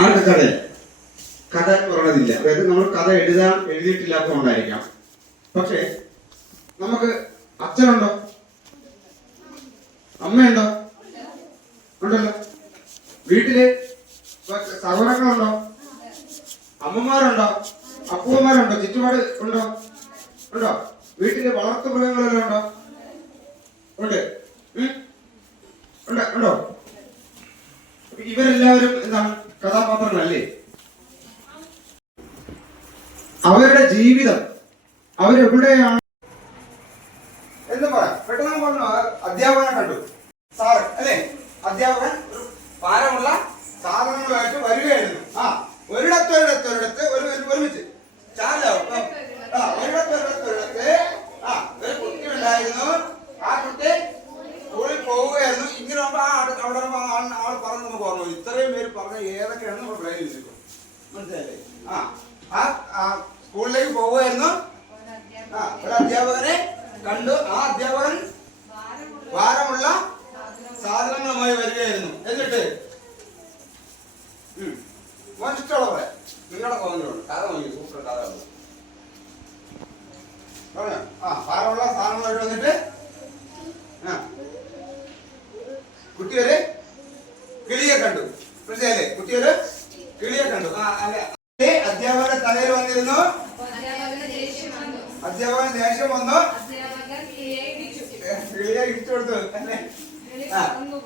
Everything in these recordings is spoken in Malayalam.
ആരുടെ കഥ? കഥ പറയണതില്ല. അതായത് നമ്മൾ കഥ എഴുതിയിട്ടില്ലാത്തതുകൊണ്ടായിരിക്കാം. പക്ഷെ നമുക്ക് അച്ഛനുണ്ടോ? അമ്മയുണ്ടോ? ഉണ്ടല്ലോ. വീട്ടില് സഹോദരങ്ങളുണ്ടോ? അമ്മമാരുണ്ടോ? അപ്പൂമ്മമാരുണ്ടോ? ചുറ്റുപാട് ഉണ്ടോ? ഉണ്ടോ? വീട്ടില് വളർത്തു മൃഗങ്ങളെല്ലാം ഉണ്ടോ? ഉണ്ട്. ഉണ്ടോ? ഇവരെല്ലാവരും എന്താണ്? കഥാപാത്രങ്ങളല്ലേ? അവരുടെ ജീവിതം അവരെവിടെയാണ് എന്ന് പറയാം. പെട്ടെന്ന് പറഞ്ഞു. അധ്യാപകനെ കണ്ടു, സാറ് അല്ലേ? അധ്യാപകൻ ഒരു ഭാരമുള്ള സാധനങ്ങളുമായിട്ട് വരികയായിരുന്നു. ഒരിടത്ത് ഒരുമിച്ച് ഒരിടത്ത് ഒരു കുട്ടി ഉണ്ടായിരുന്നു. ആ കുട്ടി സ്കൂളിൽ പോവുകയായിരുന്നു. ഇങ്ങനെ അവിടെ ആൾ പറഞ്ഞ് നമുക്ക് ഓർമ്മ. ഇത്രയും പേര് പറഞ്ഞ ഏതൊക്കെയാണെന്ന് നമ്മൾ ബ്രെയിനിൽ വെച്ചിരിക്കും. മനസ്സിലായില്ലേ? സ്കൂളിലേക്ക് പോവുകയായിരുന്നു. ഒരു അധ്യാപകനെ കണ്ടു. ആ അധ്യാപകൻ ഭാരമുള്ള സാധനങ്ങളുമായി വരികയായിരുന്നു. എന്നിട്ട് ഇഷ്ടമുള്ള പറയാം. നിങ്ങളുടെ തോന്നലുണ്ട്. കഥ നോക്കി സൂപ്പർ കഥ പറഞ്ഞോ. ഭാരമുള്ള സാധനങ്ങളായിട്ട് വന്നിട്ട് കുട്ടി ഒരു കിളിയെ കണ്ടു. മനസ്സിലായില്ലേ? കുട്ടി ഒരു കിളിയെ കണ്ടു. അധ്യാപകന്റെ തലയിൽ വന്നിരുന്നു. അധ്യാപകന് ദേഷ്യം വന്നു. കിളിയെ ഇടിച്ചു കൊടുത്തു.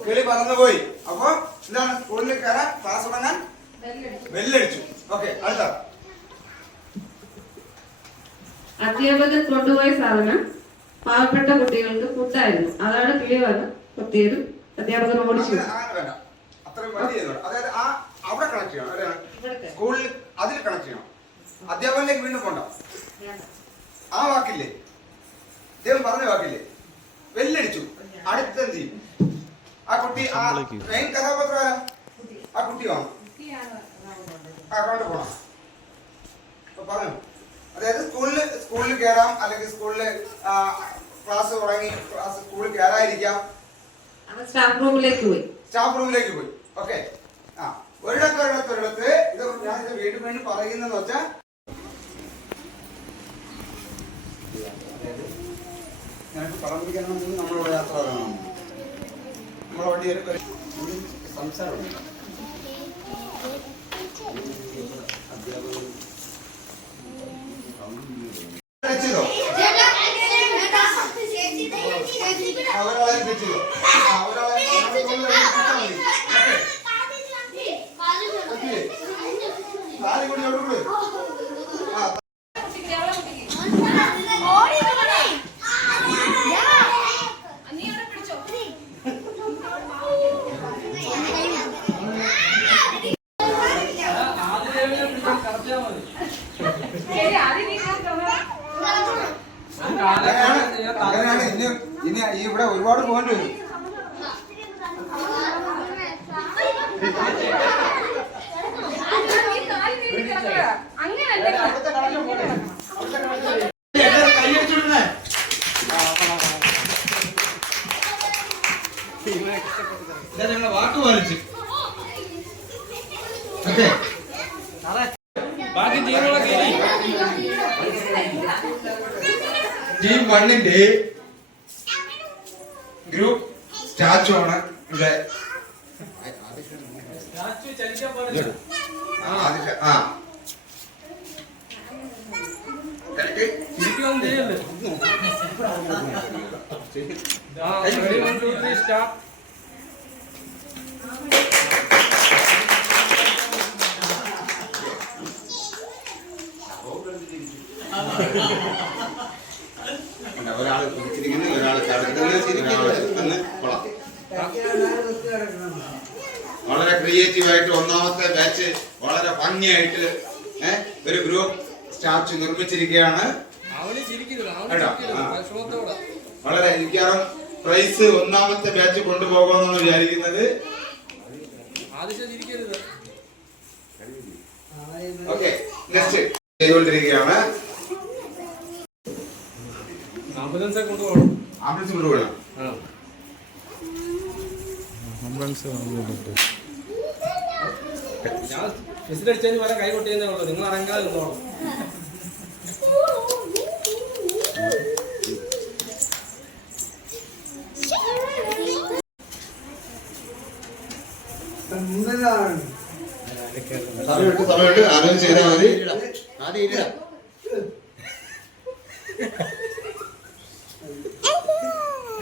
കിളി പറന്നുപോയി. അപ്പൊ എന്താണ്? സ്കൂളിൽ കയറാൻ ക്ലാസ് തുടങ്ങാൻ ബെല്ലടിച്ചു. ഓക്കെ, അടുത്ത. അധ്യാപകൻ കൊണ്ടുപോയ സാധനം പാവപ്പെട്ട കുട്ടികൾക്ക് ഫുഡായിരുന്നു. അതാണ് കിളി വന്ന് കൊത്തിയതും അധ്യാപകൻ ഓടിച്ചു. വേണ്ട, അത്രയും വലിയ. അതായത് അവിടെ കണക്ട് ചെയ്യണം. സ്കൂളിൽ അതിൽ കണക്ട് ചെയ്യണം. അധ്യാപകനിലേക്ക് വീണ്ടും പോണ്ട. ആ വാക്കില്ലേ? അദ്ദേഹം പറഞ്ഞ വാക്കില്ലേ? വെല്ലടിച്ചു. അടുത്തെന്ത് ചെയ്യും? ആ കുട്ടി മെയിൻ കഥാപാത്രം ആരാ? ആ കുട്ടി വേണം. കൊണ്ട് പോണം. പറഞ്ഞു. അതായത് സ്കൂളിൽ കയറാം, അല്ലെങ്കിൽ സ്കൂളിൽ ക്ലാസ് തുടങ്ങി സ്കൂളിൽ കയറാതിരിക്കാം. സ്റ്റാഫ് റൂമിലേക്ക് പോയി. ഓക്കെ. ഒരിടത്ത് ഇത് ഞാനിത് വീണ്ടും വീണ്ടും പറയുന്നതെന്ന് വെച്ചാൽ ഞങ്ങൾക്ക് പടം പിടിക്കണമെങ്കിൽ നമ്മളോട് യാത്ര വേണം. നമ്മളെ വണ്ടി ഒരു സംസാരമുണ്ട്. അങ്ങനെയാണ്. ഇനി ഇവിടെ ഒരുപാട് പോകേണ്ടി വരും. ഞങ്ങളെ വാക്ക് പാലിച്ചു. ഓക്കെ, ടീം 1ന്റെ ഗ്രൂപ്പ് സ്റ്റാച്ചു ആണ് ഇവിടെ. ഒരാള് കുടിച്ചിരിക്കുന്നു, ഒരാള് വളരെ ക്രിയേറ്റീവായിട്ട് ഒന്നാമത്തെ ബാച്ച് വളരെ ഭംഗിയായിട്ട് ഒരു ഗ്രൂപ്പ് സ്റ്റാച്ചു നിർമ്മിച്ചിരിക്കുകയാണ്. വളരെ എനിക്കറിയാം പ്രൈസ് ഒന്നാമത്തെ ബാച്ച് കൊണ്ടുപോകുമെന്നാണ് വിചാരിക്കുന്നത്. ഓക്കെ, നെക്സ്റ്റ് ചെയ്തുകൊണ്ടിരിക്കുകയാണ്. ആംബുലൻസ് കൊണ്ടുപോകണം. ഞാൻ ഫിസിലടിച്ചതിന് പോലെ കൈ കൊട്ടിയെന്നേ ഉള്ളൂ, നിങ്ങൾ അടങ്ങാതെ നിന്നോളൂ. സമയത്ത് ആലോചിച്ച് ചെയ്താൽ മതി.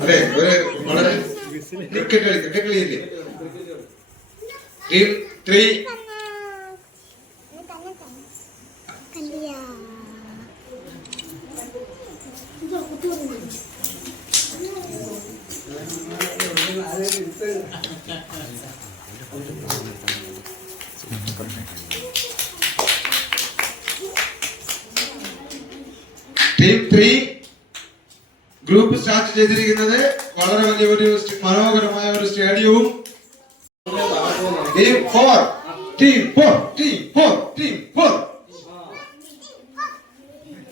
അതെ, ഒരു വളരെ ക്രിക്കറ്റ് കളിയില്ലേ, ടീം 3 ഗ്രൂപ്പ് സ്റ്റാർട്ട് ചെയ്തിരിക്കുന്നത് വളരെ വലിയ ഒരു മനോഹരമായ ഒരു സ്റ്റേഡിയവും. ടീം 4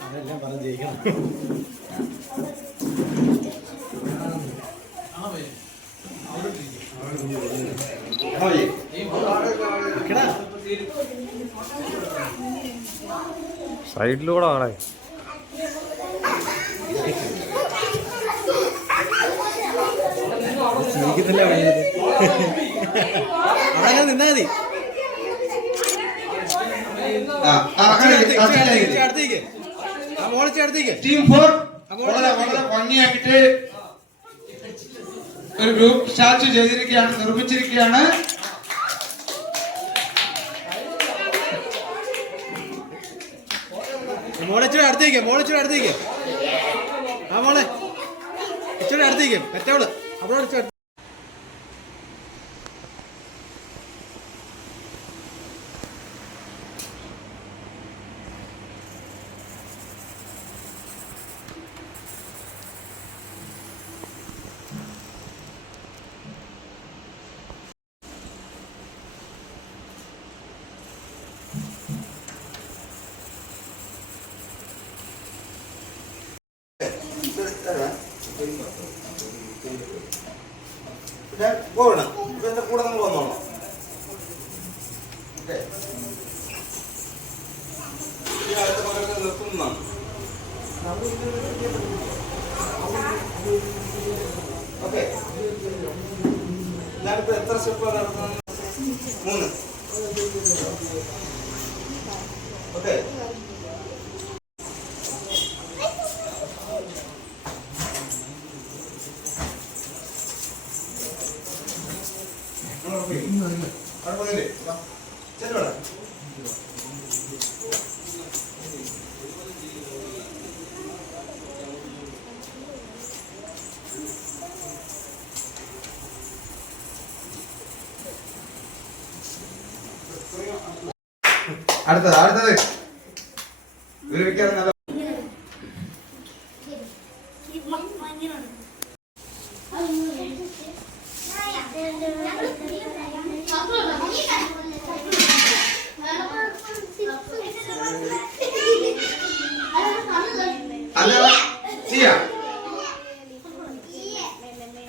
അതെല്ലാം പറഞ്ഞ് ജയിക്കണം. സൈഡിലൂടെ ആണേ. അവിടെ നിന്നാ മതി. ടീം 4 വളരെ ഭംഗിയാക്കിട്ട് ഒരു ഗ്രൂപ്പ് സ്റ്റാർട്ട് ചെയ്തിരിക്കുകയാണ്, നിർമ്മിച്ചിരിക്കുകയാണ്. മോളിച്ചൂടെ അടുത്തേക്ക്, മോളിച്ചൂടെ അടുത്തേക്ക്. ആ മോളെ ഇച്ചൂടെ അടുത്തേക്ക്, മറ്റവള് അവളോട് പോകണം. എന്റെ കൂടെ നമ്മൾ വന്നോളാം. നിർത്തുന്നതാണ്. ഓക്കെ, ഞാനിപ്പോ എത്ര സ്റ്റെപ്പ് നടത്തുന്നത്? 3. ഓക്കെ, കുഴപ്പമില്ലേ? ചെല്ലോടാ. അടുത്തത് വിരമിക്കാൻ നല്ല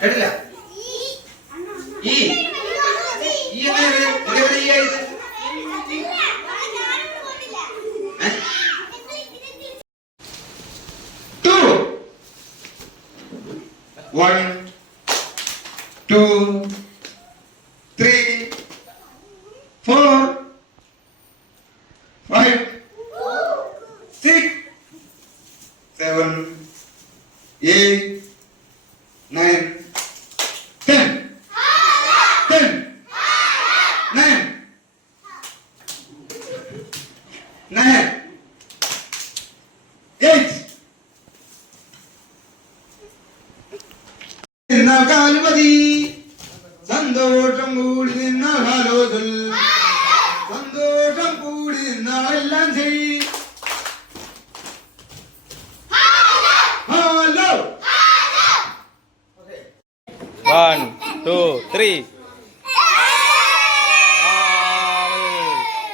കേട്ടില്ല. One, 2, 3, 4, 5, 6, 7, 8, 9, 10. 10, 9, 9, 8. മതി സന്തോഷം കൂടി നിന്നാൽ ആലോചൽ, സന്തോഷം കൂടി നിന്നാളെല്ലാം ചെയ്. ഹലോ. 1, 2, 3